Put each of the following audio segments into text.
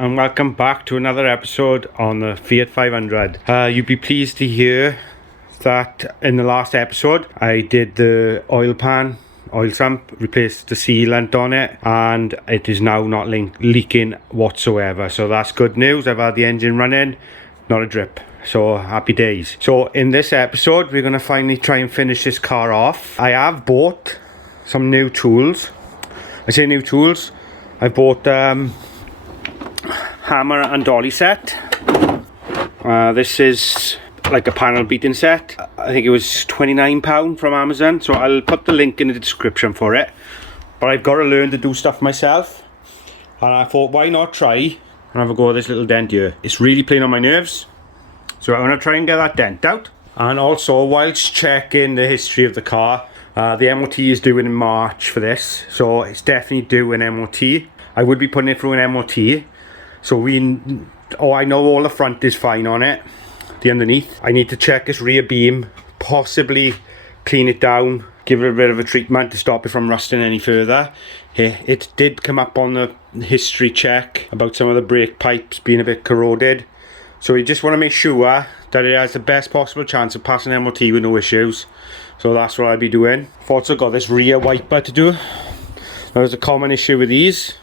and welcome back to another episode on the Fiat 500. You'd be pleased to hear that in the last episode I did the oil sump, replaced the sealant on it, and it is now not leaking whatsoever, so that's good news. I've had the engine running, not a drip, so happy days. So in this episode we're going to finally try and finish this car off. I have bought some new tools. I say new tools, I bought hammer and dolly set. This is like a panel beating set. I think it was £29 from Amazon, so I'll put the link in the description for it. But I've got to learn to do stuff myself, and I thought, why not try and have a go at this little dent here. It's really playing on my nerves, so I'm going to try and get that dent out. And also, whilst checking the history of the car, the MOT is due in March for this, so it's definitely due an MOT. I would be putting it through an MOT, so I know all the front is fine on it. The underneath, I need to check this rear beam, possibly clean it down, give it a bit of a treatment to stop it from rusting any further. It did come up on the history check about some of the brake pipes being a bit corroded, so you just want to make sure that it has the best possible chance of passing MOT with no issues. So that's what I'll be doing. I've also got this rear wiper to do. Now, there's a common issue with these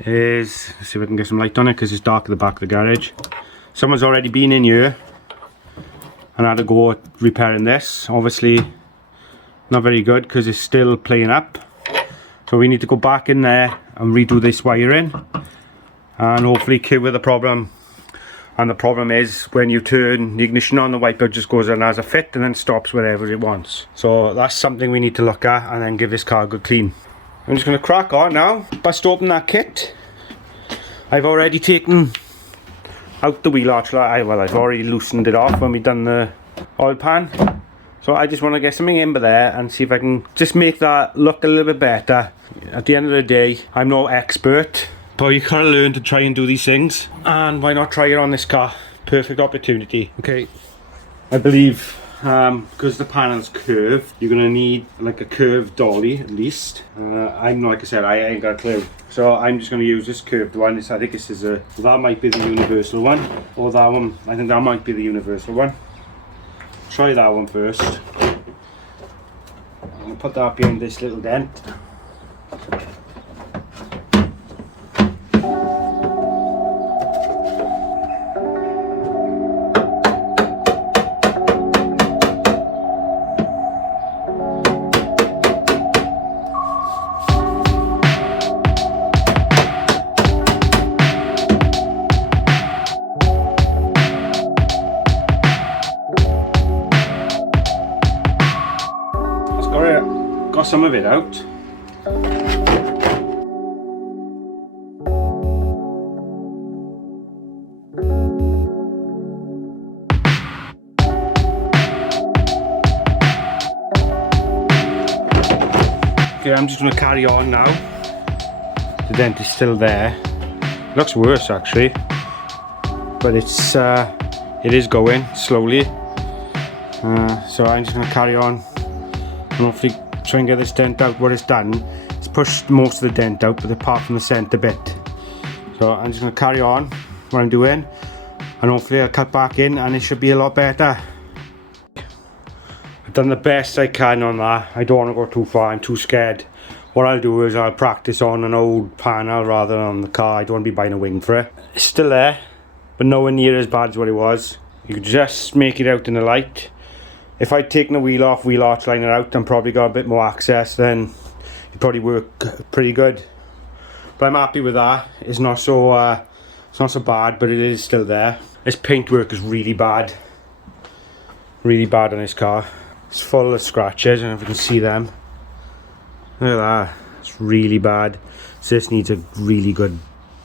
is, let's see if I can get some light on it because it's dark at the back of the garage. Someone's already been in here and had to go at repairing this. Obviously not very good because it's still playing up, so we need to go back in there and redo this wiring and hopefully cure the problem. And the problem is, when you turn the ignition on, the wiper just goes in as a fit and then stops wherever it wants. So that's something we need to look at and then give this car a good clean. I'm just going to crack on now. Bust open that kit. I've already taken out the wheel arch light. Well, I've already loosened it off when we done the oil pan. So I just want to get something in there and see if I can just make that look a little bit better. At the end of the day, I'm no expert, but you gotta learn to try and do these things, and why not try it on this car? Perfect opportunity. Okay, I believe because the panel's curved, you're gonna need like a curved dolly at least. I'm like I said, I ain't got a clue, so I'm just gonna use this curved one. I think this is that might be the universal one, or that one. I think that might be the universal one. Try that one first. I'm gonna put that behind this little dent. Got some of it out. Okay, I'm just going to carry on now. The dent is still there. Looks worse actually, but it is going slowly. So I'm just going to carry on and hopefully try and get this dent out. What it's done, it's pushed most of the dent out, but apart from the centre bit. So I'm just going to carry on what I'm doing, and hopefully I'll cut back in and it should be a lot better. I've done the best I can on that. I don't want to go too far, I'm too scared. What I'll do is I'll practice on an old panel rather than on the car. I don't want to be buying a wing for it. It's still there, but nowhere near as bad as what it was. You could just make it out in the light. If I'd taken the wheel off, wheel arch liner out, and probably got a bit more access, then it'd probably work pretty good. But I'm happy with that. It's not so bad, but it is still there. This paintwork is really bad on this car. It's full of scratches. I don't know if you can see them. Look at that. It's really bad. So this needs a really good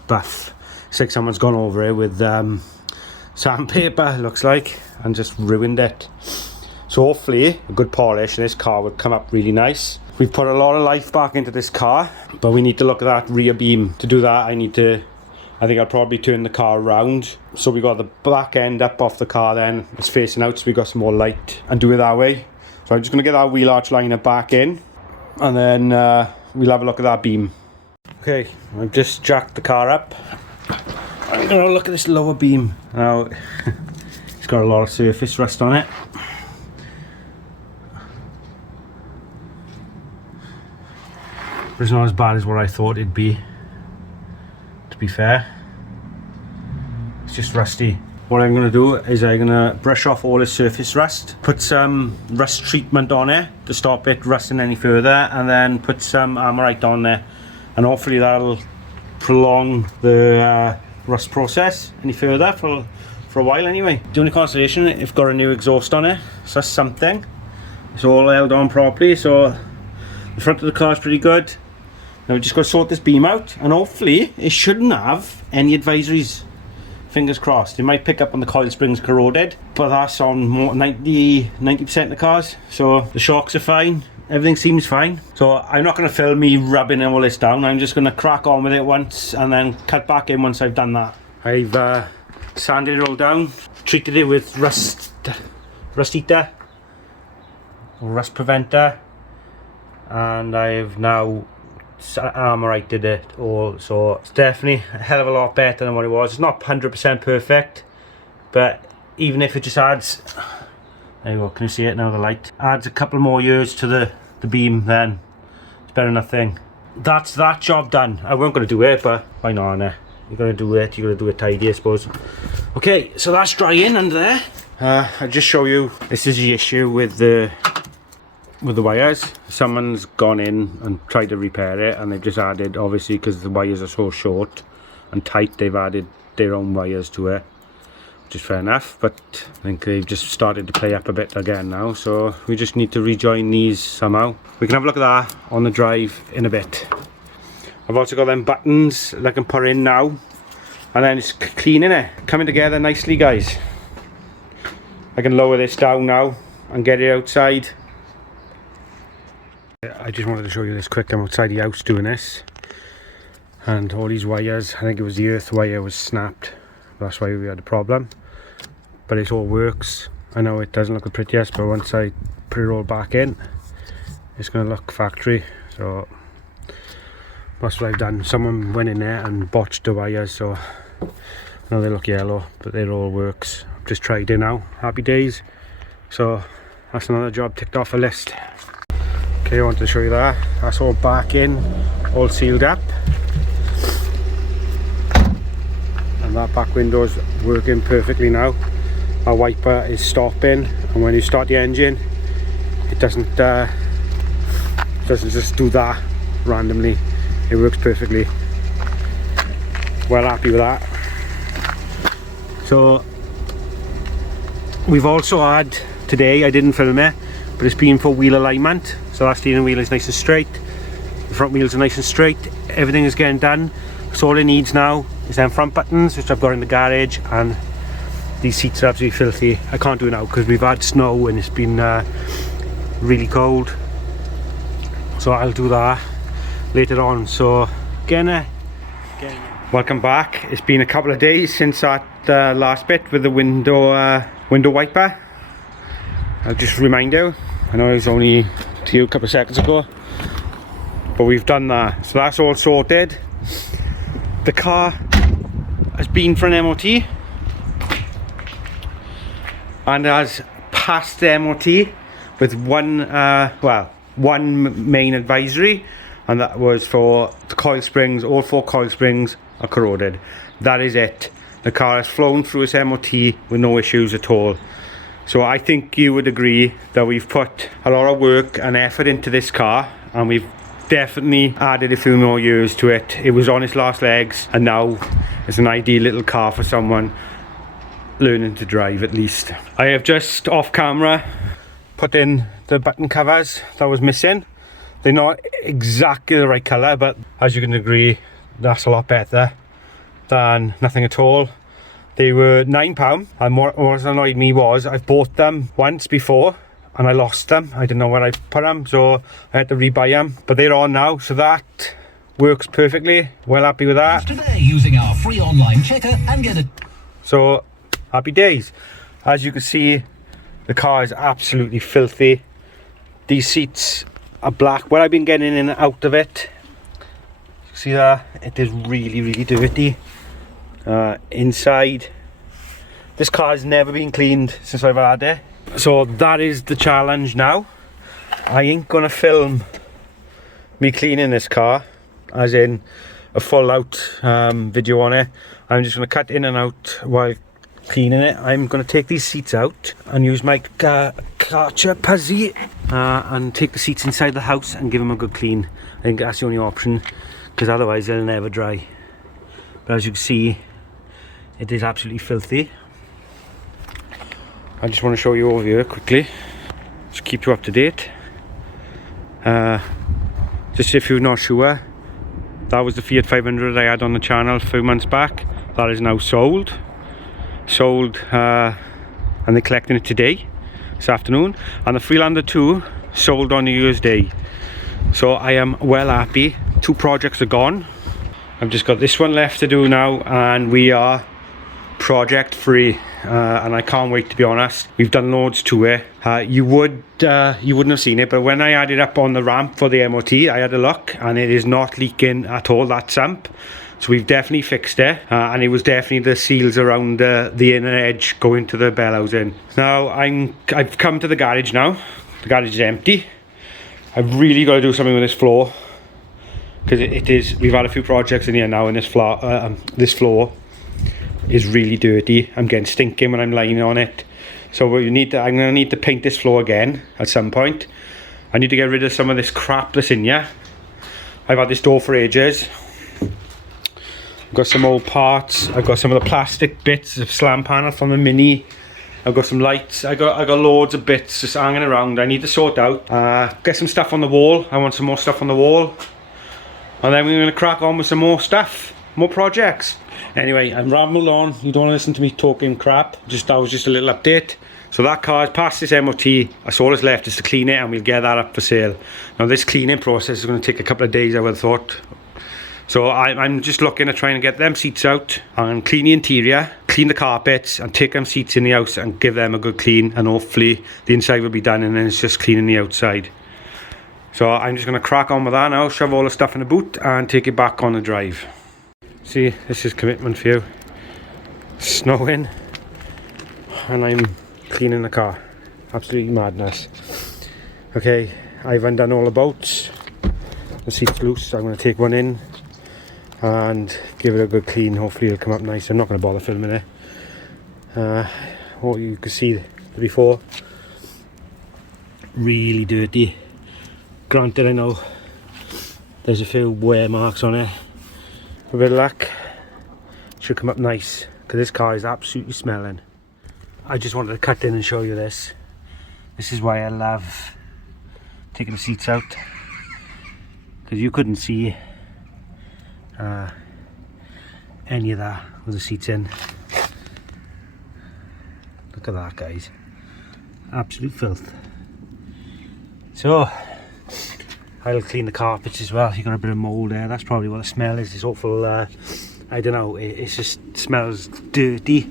buff. It's like someone's gone over it with sandpaper, looks like, and just ruined it. So hopefully a good polish and this car will come up really nice. We've put a lot of life back into this car, but we need to look at that rear beam. To do that, I think I'll probably turn the car around. So we got the back end up off the car then, it's facing out, so we got some more light, and do it that way. So I'm just gonna get that wheel arch liner back in, and then we'll have a look at that beam. Okay, I've just jacked the car up I'm gonna look at this lower beam. Now, it's got a lot of surface rust on it. But it's not as bad as what I thought it'd be, to be fair. It's just rusty. What I'm going to do is I'm going to brush off all the surface rust, put some rust treatment on it to stop it rusting any further, and then put some Armorite on there, and hopefully that'll prolong the rust process any further for a while anyway. The only consolation, it's got a new exhaust on it, so that's something. It's all held on properly, so the front of the car is pretty good. Now we're just going to sort this beam out, and hopefully it shouldn't have any advisories. Fingers crossed. It might pick up on the coil springs corroded, but that's on more 90% of the cars, so the shocks are fine, everything seems fine. So I'm not going to film me rubbing all this down. I'm just going to crack on with it once and then cut back in once I've done that. I've sanded it all down, treated it with rust eater or rust preventer, and I've now Armorited it all, so it's definitely a hell of a lot better than what it was. It's not 100% perfect, but even if it just adds, there you go, can you see it now, the light adds a couple more years to the beam, then it's better than nothing. That's that job done. I weren't going to do it, but why not? You're going to do it, you're going to do it tidy, I suppose. Okay, so that's drying under there. I'll just show you, this is the issue with the wires. Someone's gone in and tried to repair it, and they've just added, obviously because the wires are so short and tight, they've added their own wires to it, which is fair enough, but I think they've just started to play up a bit again now, so we just need to rejoin these somehow. We can have a look at that on the drive in a bit. I've also got them buttons that I can put in now, and then it's cleaning it, coming together nicely, guys. I can lower this down now and get it outside. I just wanted to show you this quick. I'm outside the house doing this, and all these wires, I think it was the earth wire was snapped, that's why we had a problem, but it all works. I know it doesn't look the prettiest, but once I put it all back in, it's going to look factory. So that's what I've done. Someone went in there and botched the wires, so I know they look yellow, but it all works. I've just tried it now. Happy days. So that's another job ticked off a list. Okay, I wanted to show you that. That's all back in, all sealed up. And that back window's working perfectly now. Our wiper is stopping, and when you start the engine, it doesn't just do that randomly. It works perfectly. Well happy with that. So we've also had today, I didn't film it, but it's been for wheel alignment. So that steering wheel is nice and straight, the front wheels are nice and straight, everything is getting done. So all it needs now is them front buttons, which I've got in the garage, and these seats are absolutely filthy. I can't do it now because we've had snow and it's been really cold, so I'll do that later on. So again, welcome back. It's been a couple of days since that last bit with the window wiper. I'll just remind you, I know it was only to you a couple of seconds ago, but we've done that, so that's all sorted. The car has been for an MOT and has passed the MOT with one main advisory, and that was for the coil springs. All 4 coil springs are corroded. That is it. The car has flown through its MOT with no issues at all. So I think you would agree that we've put a lot of work and effort into this car, and we've definitely added a few more years to it. It was on its last legs, and now it's an ideal little car for someone learning to drive, at least. I have just off camera put in the button covers that was missing. They're not exactly the right colour, but as you can agree, that's a lot better than nothing at all. They were £9, and what annoyed me was I've bought them once before and I lost them. I didn't know where I put them, so I had to rebuy them, but they're on now, so that works perfectly. Well happy with that. Today using our free online checker and get it. So happy days. As you can see, the car is absolutely filthy. These seats are black. When I've been getting in and out of it, see that it is really dirty. Inside, this car has never been cleaned since I've had it, so that is the challenge now. I ain't gonna film me cleaning this car, as in a full out video on it. I'm just gonna cut in and out while cleaning it. I'm gonna take these seats out and use my Karcher Puzzy and take the seats inside the house and give them a good clean. I think that's the only option, because otherwise they'll never dry. But as you can see, it is absolutely filthy. I just want to show you over here quickly, just keep you up to date. Just if you're not sure, that was the Fiat 500 I had on the channel a few months back. That is now sold, and they're collecting it today, this afternoon. And the Freelander 2 sold on New Year's Day, so I am well happy. 2 projects are gone. I've just got this one left to do now, and we are project free, and I can't wait, to be honest. We've done loads to it. You wouldn't have seen it, but when I had it up on the ramp for the MOT, I had a look and it is not leaking at all, that sump. So we've definitely fixed it, and it was definitely the seals around the inner edge going to the bell housing. Now I've come to the garage now. The garage is empty. I've really got to do something with this floor, because we've had a few projects in here now, and this floor is really dirty. I'm getting stinking when I'm lying on it. So I'm going to need to paint this floor again at some point. I need to get rid of some of this crap that's in here. I've had this door for ages. I've got some old parts. I've got some of the plastic bits of slam panel from the Mini. I've got some lights. I got loads of bits just hanging around. I need to sort out. Get some stuff on the wall. I want some more stuff on the wall. And then we're going to crack on with some more stuff, more projects. Anyway, I'm rambled on. You don't want to listen to me talking crap. That was just a little update. So that car has passed this MOT. That's all that's left is to clean it, and we'll get that up for sale. Now this cleaning process is going to take a couple of days, I would have thought. So I'm just looking at trying to get them seats out and clean the interior, clean the carpets, and take them seats in the house and give them a good clean, and hopefully the inside will be done, and then it's just cleaning the outside. So I'm just going to crack on with that now, shove all the stuff in the boot and take it back on the drive. See, this is commitment for you. Snowing and I'm cleaning the car. Absolutely madness. Okay, I've undone all the bolts. The seat's loose, so I'm going to take one in and give it a good clean. Hopefully it'll come up nice. I'm not going to bother filming it. What you can see before, really dirty. Granted, I know there's a few wear marks on it. With a bit of luck, it should come up nice, because this car is absolutely smelling. I just wanted to cut in and show you this. This is why I love taking the seats out, because you couldn't see any of that with the seats in. Look at that, guys. Absolute filth. So I'll clean the carpets as well. You got a bit of mould there. That's probably what the smell is. It's awful. I don't know. It just smells dirty,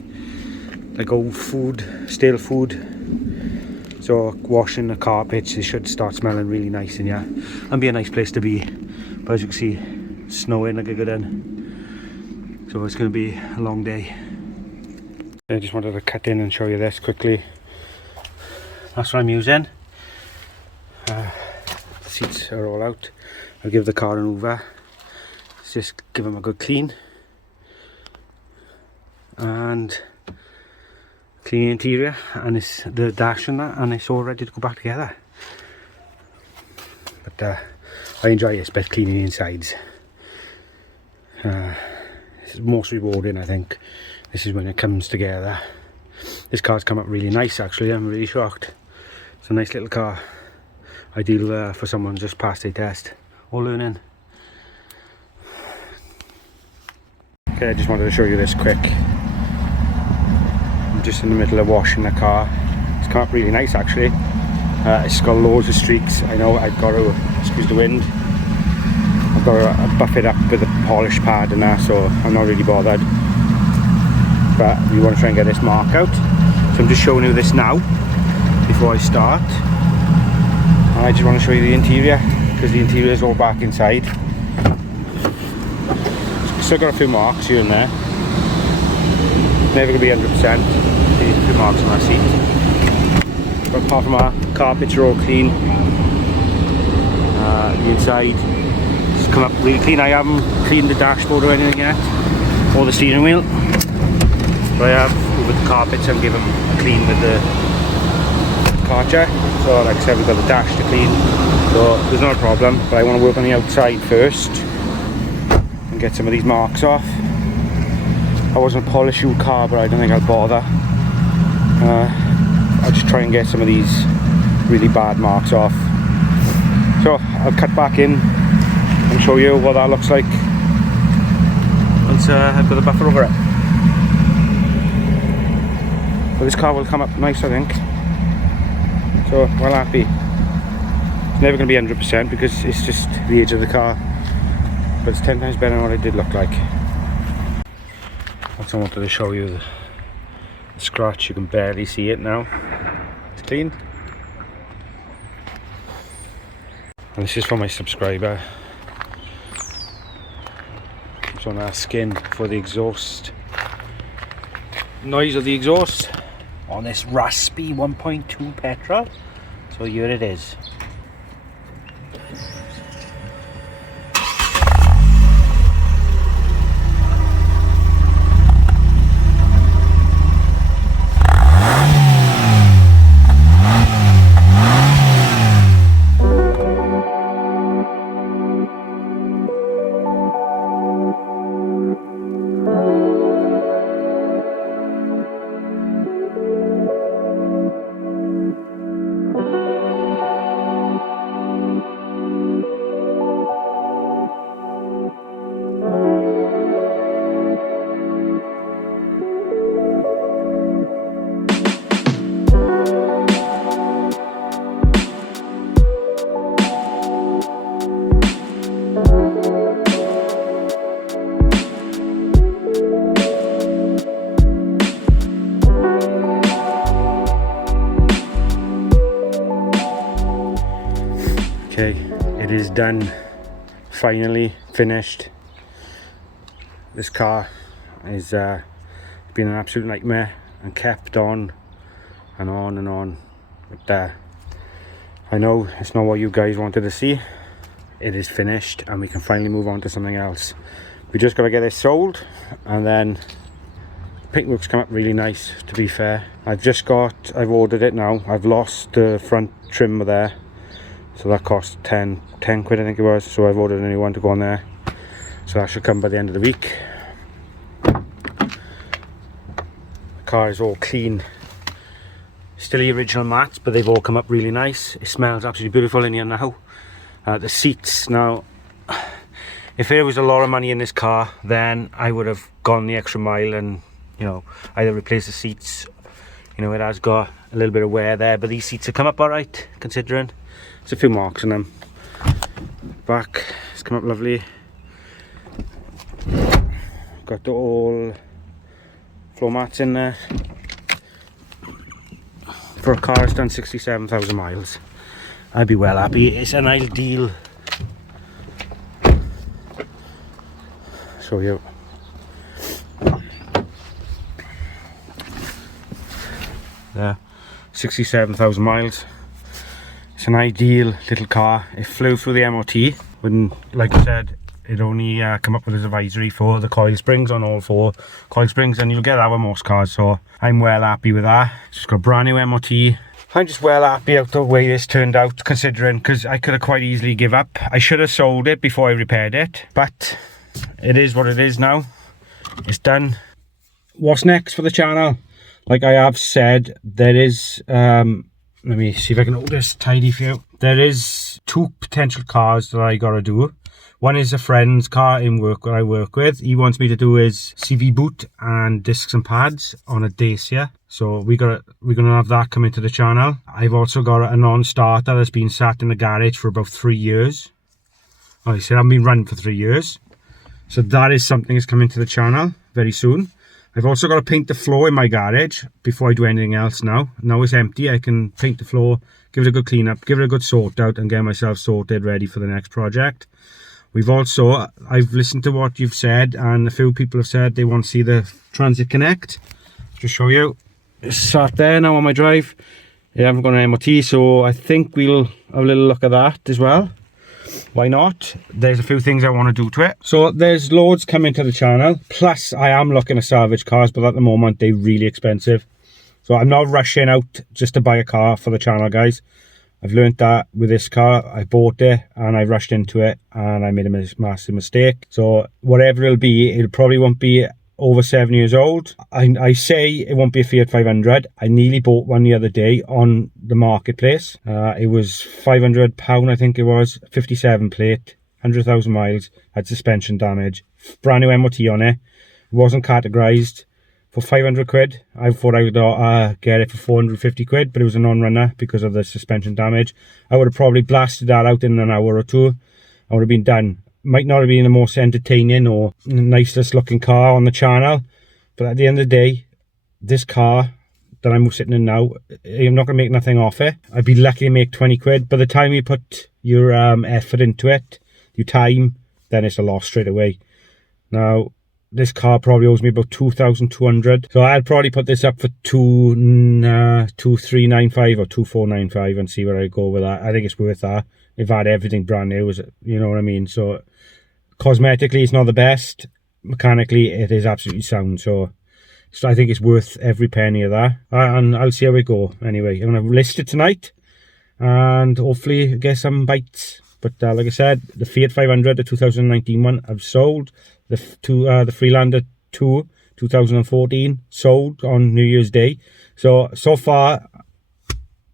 like old food, stale food. So washing the carpets, it should start smelling really nice in here, and be a nice place to be. But as you can see, it's snowing like a good one. So it's going to be a long day. I just wanted to cut in and show you this quickly. That's what I'm using. Seats are all out. I'll give the car an over. Let's just give them a good clean and clean the interior, and it's the dash and that, and it's all ready to go back together. But I enjoy this bit, cleaning the insides. It's most rewarding, I think. This is when it comes together. This car's come up really nice, actually. I'm really shocked. It's a nice little car. Ideal for someone just passed a test or learning. Okay, I just wanted to show you this quick. I'm just in the middle of washing the car. It's come up really nice, actually. It's got loads of streaks. I know I've got to, excuse the wind, I've got to buff it up with a polish pad and that, so I'm not really bothered. But we want to try and get this mark out. So I'm just showing you this now before I start. And I just want to show you the interior, because the interior is all back inside. Still got a few marks here and there. Never going to be 100%. See a few marks on our seat. But apart from our carpets are all clean. The inside has come up really clean. I haven't cleaned the dashboard or anything yet, or the steering wheel. But I have over the carpets and give them a clean with the Karcher. So like I said, we've got the dash to clean, so there's not a problem. But I want to work on the outside first and get some of these marks off. I wasn't a polish shoe car, but I don't think I'll bother. I'll just try and get some of these really bad marks off. So I'll cut back in and show you what that looks like once I've got the buffer over it. But this car will come up nice, I think. So well happy. It's never going to be 100% because it's just the age of the car, but it's 10 times better than what it did look like. I wanted to show you the scratch. You can barely see it now. It's clean. And this is for my subscriber. It's on our skin for the exhaust. Noise of the exhaust on this raspy 1.2 petrol. So here it is. Okay, it is done. Finally finished. This car has been an absolute nightmare and kept on and on and on. But I know it's not what you guys wanted to see. It is finished and we can finally move on to something else. We just got to get this sold, and then paintwork's come up really nice, to be fair. I've ordered it now. I've lost the front trim there, so that cost 10 quid I think it was. So I've ordered a new one to go on there, so that should come by the end of the week. The car is all clean, still the original mats, but they've all come up really nice. It smells absolutely beautiful in here now. The seats, now if there was a lot of money in this car, then I would have gone the extra mile and, you know, either replace the seats. You know, it has got a little bit of wear there, but these seats have come up alright, considering. There's a few marks on them. Back, it's come up lovely. Got the all floor mats in there. For a car that's done 67,000 miles, I'd be well happy. It's an ideal. Show you. There, 67,000 miles. It's an ideal little car. It flew through the MOT when, like I said, it only come up with its advisory for the coil springs on all 4 coil springs, and you'll get that with most cars, so I'm well happy with that. It's just got a brand new MOT. I'm just well happy out the way this turned out, considering, because I could have quite easily give up. I should have sold it before I repaired it, but it is what it is now. It's done. What's next for the channel? Like I have said, there is let me see if I can hold this tidy for you. There is 2 potential cars that I gotta do. One is a friend's car in work that I work with. He wants me to do his CV boot and discs and pads on a Dacia. So we're gonna have that coming to the channel. I've also got a non-starter that's been sat in the garage for about 3 years. Like I said, I've been running for 3 years. So that is something that's coming to the channel very soon. I've also got to paint the floor in my garage before I do anything else now. Now it's empty, I can paint the floor, give it a good clean up, give it a good sort out, and get myself sorted ready for the next project. I've listened to what you've said, and a few people have said they want to see the Transit Connect. just show you. It's sat there now on my drive. I haven't got an MOT, so I think we'll have a little look at that as well. Why not? There's a few things I want to do to it. So there's loads coming to the channel. Plus I am looking at salvage cars, but at the moment they're really expensive. So I'm not rushing out just to buy a car for the channel, guys. I've learned that with this car. I bought it and I rushed into it and I made a massive mistake. So whatever it'll be, it probably won't be over 7 years old. I say it won't be a Fiat 500. I nearly bought one the other day on the marketplace. It was £500, I think it was. 57 plate, 100,000 miles, had suspension damage, brand new MOT on it. It wasn't categorised. For 500 quid, I thought I would get it for 450 quid, but it was a non-runner because of the suspension damage. I would have probably blasted that out in an hour or two. I would have been done. Might not have been the most entertaining or nicest looking car on the channel, but at the end of the day, this car that I'm sitting in now, I'm not going to make nothing off it. I'd be lucky to make 20 quid. By the time you put your effort into it, your time, then it's a loss straight away. Now, this car probably owes me about 2,200, so I'd probably put this up for 2,395 or 2,495 and see where I go with that. I think it's worth that. If I had everything brand new, you know what I mean. So cosmetically it's not the best, mechanically it is absolutely sound, so I think it's worth every penny of that. And I'll see how we go. Anyway, I'm going to list it tonight and hopefully get some bites. But like I said, the Fiat 500, the 2019 one, I've sold. The Freelander 2 2014 sold on New Year's Day. So far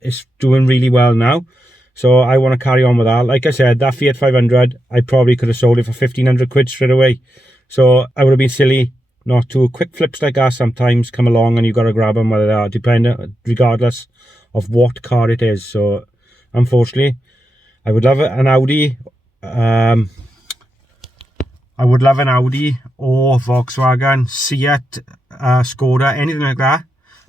it's doing really well now, so I want to carry on with that. Like I said, that Fiat 500 I probably could have sold it for 1,500 quid straight away, so I would have been silly not to. Quick flips like that sometimes come along and you got to grab them, whether they are regardless of what car it is. So unfortunately I would love an Audi. I would love an Audi or Volkswagen, Fiat, Skoda, anything like that,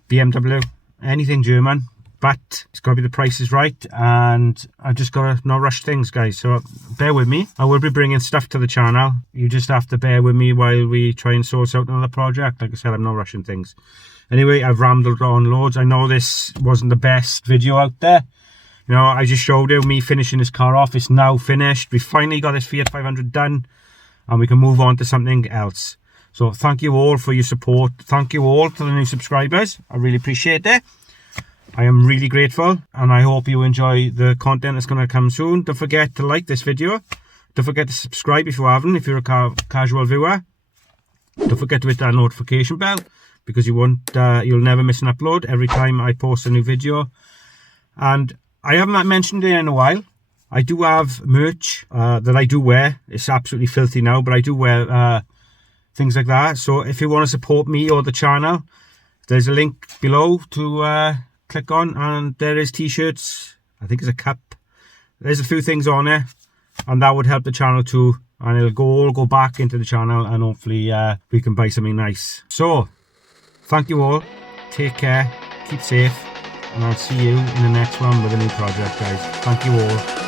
BMW, anything German, but it's got to be the prices right, and I just got to not rush things, guys, so bear with me. I will be bringing stuff to the channel. You just have to bear with me while we try and source out another project. Like I said, I'm not rushing things. Anyway, I've rambled on loads. I know this wasn't the best video out there. You know, I just showed you me finishing this car off. It's now finished. We finally got this Fiat 500 done, and we can move on to something else. So thank you all for your support. Thank you all to the new subscribers. I really appreciate it. I am really grateful, and I hope you enjoy the content that's going to come soon. Don't forget to like this video. Don't forget to subscribe if you haven't, if you're a casual viewer. Don't forget to hit that notification bell, because you'll never miss an upload every time I post a new video. And I haven't mentioned it in a while. I do have merch that I do wear. It's absolutely filthy now, but I do wear things like that. So if you want to support me or the channel, there's a link below to click on, and there is t-shirts. I think it's a cup. There's a few things on there, and that would help the channel too. And it'll all go back into the channel, and hopefully we can buy something nice. So thank you all. Take care. Keep safe. And I'll see you in the next one with a new project, guys. Thank you all.